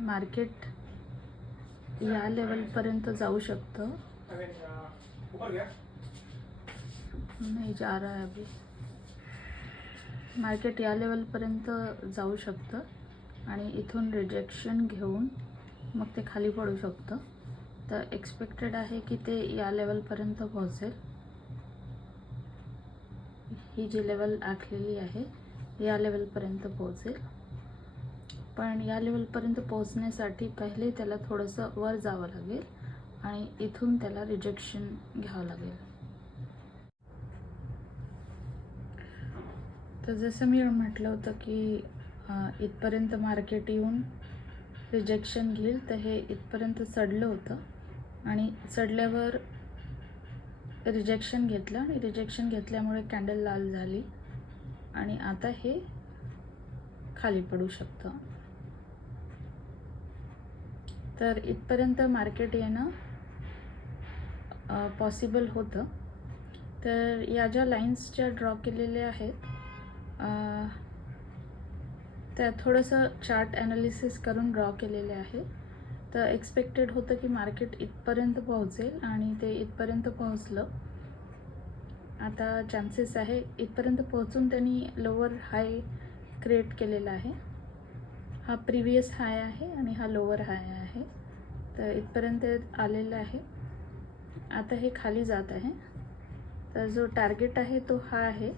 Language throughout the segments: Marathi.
मार्केट या लेवलपर्यंत जाऊ शकतं. नहीं जा रहा है अभी. मार्केट या लेवलपर्यंत जाऊ शकतं आणि इथून रिजेक्शन घेऊन मग ते खाली पडू शकतं. तर एक्सपेक्टेड आहे की ते या लेवलपर्यंत पोहोचेल. ही जी लेवल आखलेली आहे या लेवलपर्यंत पोहोचेल. पण या लेवलपर्यंत पोहोचण्यासाठी पहिले त्याला थोडंसं वर जावं लागेल आणि इथून त्याला रिजेक्शन घ्यावं लागेल. तर जसं मी म्हटलं होतं की इथपर्यंत मार्केट येऊन रिजेक्शन घेईल. तर हे इथपर्यंत चढलं होतं आणि चढल्यावर रिजेक्शन घेतलं आणि रिजेक्शन घेतल्यामुळे कॅन्डल लाल झाली आणि आता हे खाली पडू शकतं. तर इथपर्यंत मार्केट येणं पॉसिबल होतं. तर या ज्या लाईन्स ड्रॉ केलेल्या आहेत त्या थोडंसं चार्ट ॲनालिसिस करून ड्रॉ केलेले आहे. तर एक्सपेक्टेड होतं की मार्केट इथपर्यंत पोहोचेल आणि ते इथपर्यंत पोहोचलं. आता चान्सेस आहे इथपर्यंत पोहोचून त्यांनी लोअर हाय क्रिएट केलेला आहे. हा प्रिव्हियस हाय आहे आणि हा लोअर हाय आहे. तर इथपर्यंत आलेलं आहे. आता हे खाली जात आहे. तर जो टार्गेट आहे तो हा आहे.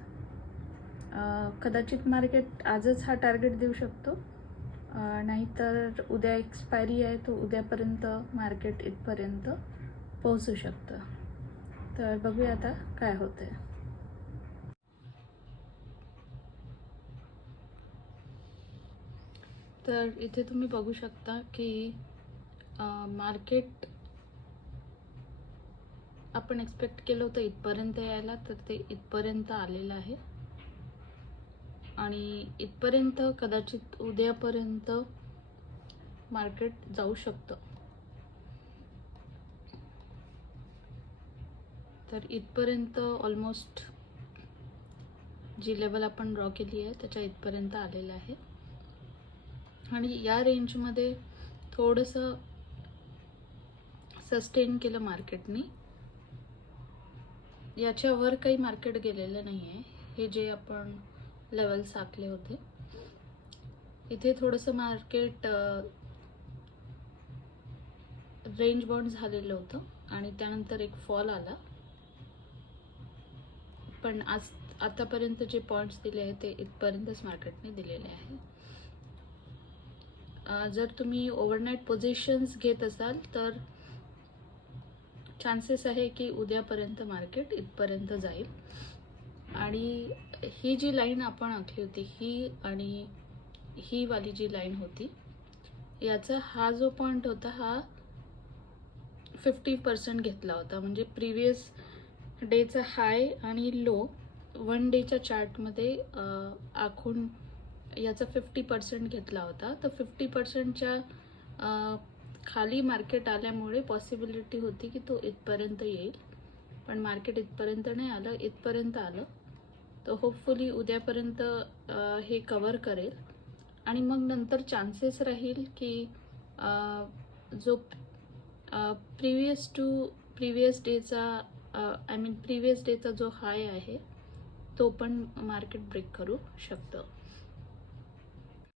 कदाचित मार्केट आजच हा टार्गेट देऊ शकतो, नाहीतर उद्या एक्सपायरी आहे तो उद्यापर्यंत मार्केट इथपर्यंत पोहोचू शकतं. तर बघूया आता काय होतं आहे. तर इथे तुम्ही बघू शकता की मार्केट आपण एक्सपेक्ट केलं होतं इथपर्यंत यायला, तर ते इथपर्यंत आलेलं आहे आणि इथपर्यंत कदाचित उद्यापर्यंत मार्केट जाऊ शकतं. तर इथपर्यंत ऑलमोस्ट जी लेवल आपण ड्रॉ केली आहे त्याच्या इथपर्यंत आलेलं आहे आणि या रेंजमध्ये थोडंसं सस्टेन केलं मार्केटने. याच्यावर काही मार्केट गेलेलं नाही आहे. हे जे आपण लेवल्स आखले होते इथे थोडंसं मार्केट रेंज बाउंड झालेलं होतं आणि त्यानंतर एक फॉल आला. पण आतापर्यंत जे पॉईंट्स दिले आहेत ते इथपर्यंतच मार्केटने दिलेले आहे. जर तुम्ही ओव्हरनाईट पोझिशन्स घेत असाल तर चान्सेस आहे की उद्यापर्यंत मार्केट इथपर्यंत जाईल. आणि ही जी लाईन आपण आखली होती ही आणि ही वाली जी लाईन होती याचा हा जो पॉईंट होता हा 50% घेतला होता. म्हणजे प्रिव्हियस डेचा हाय आणि लो 1 डेच्या चार्टमध्ये आखून याचा 50% घेतला होता. तर 50%च्या खाली मार्केट आल्यामुळे पॉसिबिलिटी होती की तो इथपर्यंत येईल. पण मार्केट इथपर्यंत नाही आलं, इथपर्यंत आलं. तर होपफुली उद्यापर्यंत हे कवर करेल आणि मग नंतर चान्सेस राहील की जो प्रिव्हियस डेचा जो हाय आहे तो पण मार्केट ब्रेक करू शकतं.